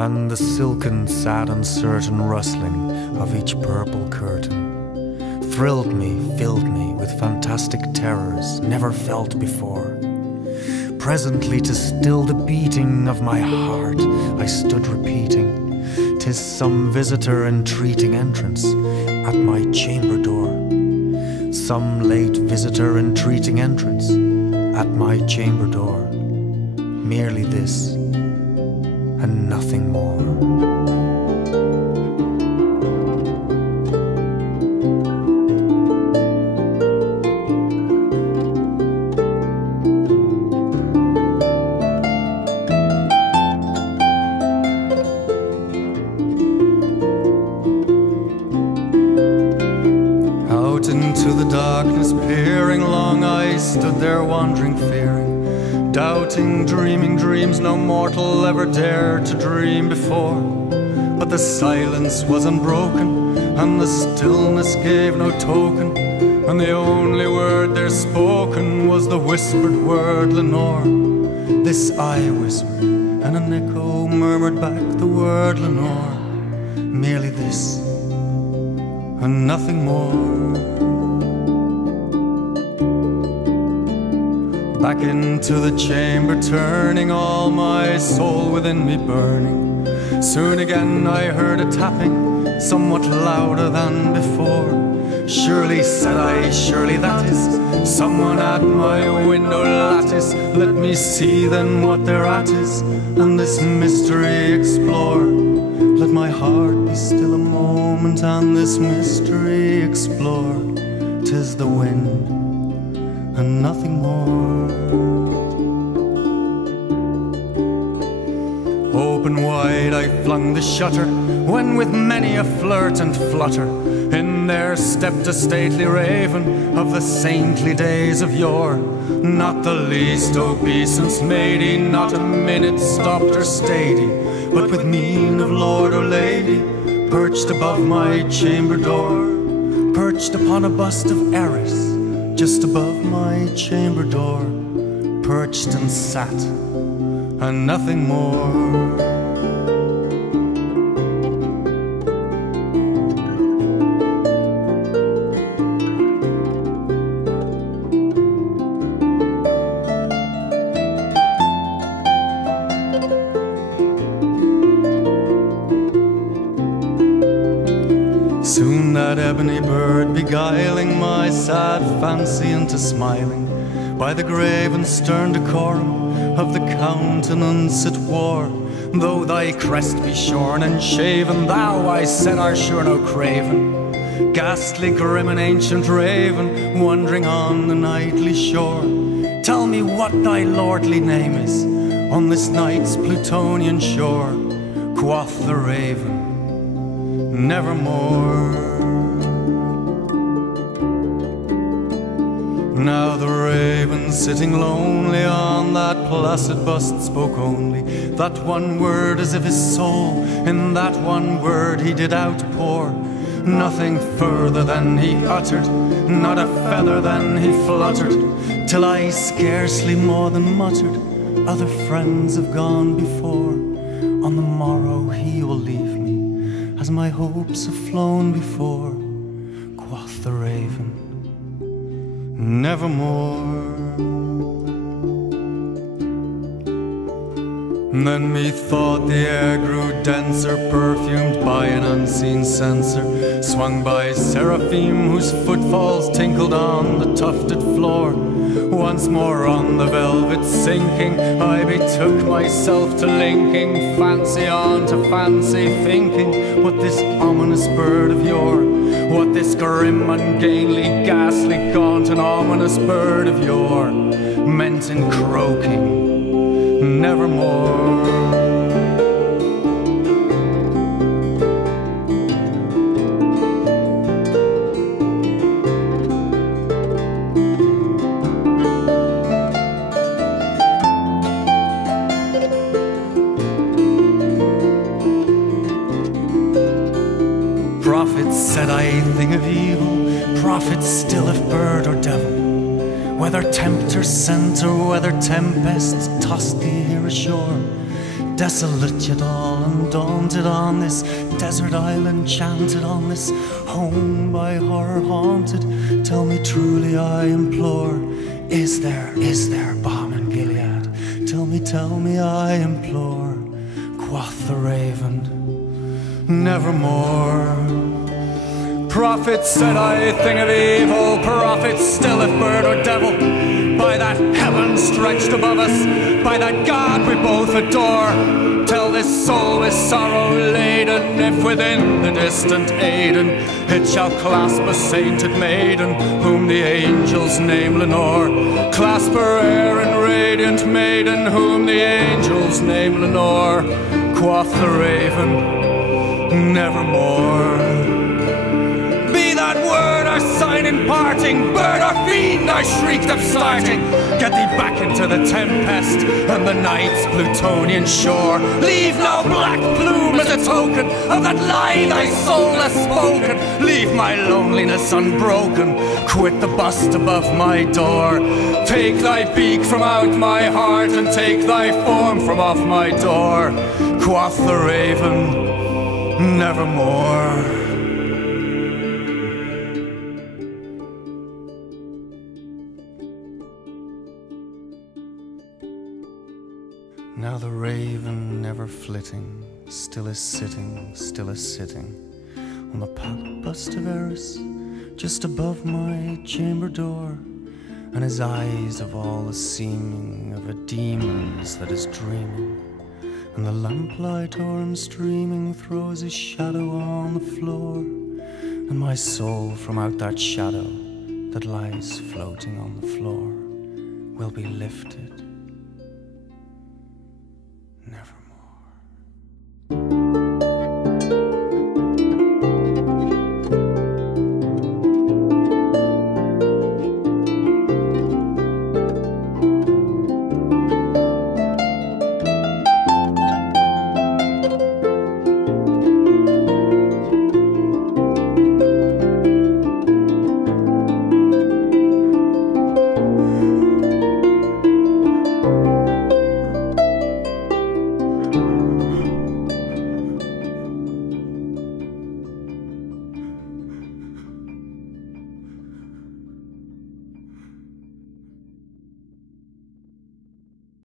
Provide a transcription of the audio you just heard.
and the silken, sad, uncertain rustling of each purple curtain thrilled me, filled me with fantastic terrors never felt before. Presently, to still the beating of my heart, I stood repeating, "'Tis some visitor entreating entrance at my chamber door. Some late visitor entreating entrance at my chamber door. Merely this, and nothing more." Out into the darkness peering long, I stood there wondering, fearing, doubting, dreaming dreams no mortal ever dared to dream before. But the silence was unbroken, and the stillness gave no token, and the only word there spoken was the whispered word Lenore. This I whispered, and an echo murmured back the word Lenore. Merely this, and nothing more. Back into the chamber turning, all my soul within me burning. Soon again I heard a tapping, somewhat louder than before. "Surely," said I, "surely that is someone at my window lattice. Let me see then what thereat is, and this mystery explore. Let my heart be still a moment, and this mystery explore. 'Tis the wind, and nothing more." Open wide I flung the shutter, when with many a flirt and flutter, in there stepped a stately raven of the saintly days of yore. Not the least obeisance made he, not a minute stopped or stayed he, but with mien of lord or lady, perched above my chamber door, perched upon a bust of Eris, just above my chamber door, perched and sat, and nothing more. Soon that ebony bird beguiling my sad fancy into smiling, by the grave and stern decorum of the countenance it wore. "Though thy crest be shorn and shaven, thou," I said, "art sure no craven, ghastly, grim and ancient raven, wandering on the nightly shore. Tell me what thy lordly name is on this night's Plutonian shore." Quoth the raven, "Nevermore." Now the raven, sitting lonely on that placid bust, spoke only that one word, as if his soul in that one word he did outpour. Nothing further than he uttered, not a feather than he fluttered, till I scarcely more than muttered, "Other friends have gone before. On the morrow he will leave me, as my hopes have flown before." Quoth the raven, "Nevermore." Then methought the air grew denser, perfumed by an unseen censer, swung by seraphim whose footfalls tinkled on the tufted floor. Once more on the velvet sinking, I betook myself to linking fancy on to fancy, thinking what this ominous bird of yore, what this grim, ungainly, ghastly, gaunt and ominous bird of yore meant in croaking, "Nevermore." Prophets, said I, thing of evil, prophets still of bird or devil, whether tempter sent or whether tempests tossed thee here ashore, Desolate yet all undaunted on this desert island, chanted on this home by horror haunted. Tell me truly, I implore, is there balm in Gilead? Tell me, I implore, quoth the raven, nevermore. Prophet, said I, thing of evil, prophet still, if bird or devil, by that heaven stretched above us, by that God we both adore, tell this soul with sorrow laden, if within the distant Aidenn it shall clasp a sainted maiden, whom the angels name Lenore. Clasp her air and radiant maiden, whom the angels name Lenore. Quoth the raven, nevermore. Be that word our sign in parting, bird or fiend, I shrieked upstarting. Get thee back into the tempest and the night's Plutonian shore. Leave no black plume as a token of that lie thy soul has spoken. Leave my loneliness unbroken, quit the bust above my door. Take thy beak from out my heart and take thy form from off my door. Quoth the raven, nevermore. Now the raven, never flitting, still is sitting on the bust of Eris, just above my chamber door, and his eyes have all the seeming of a demon's that is dreaming, and the lamplight o'er him streaming throws his shadow on the floor, and my soul from out that shadow that lies floating on the floor will be lifted. Never.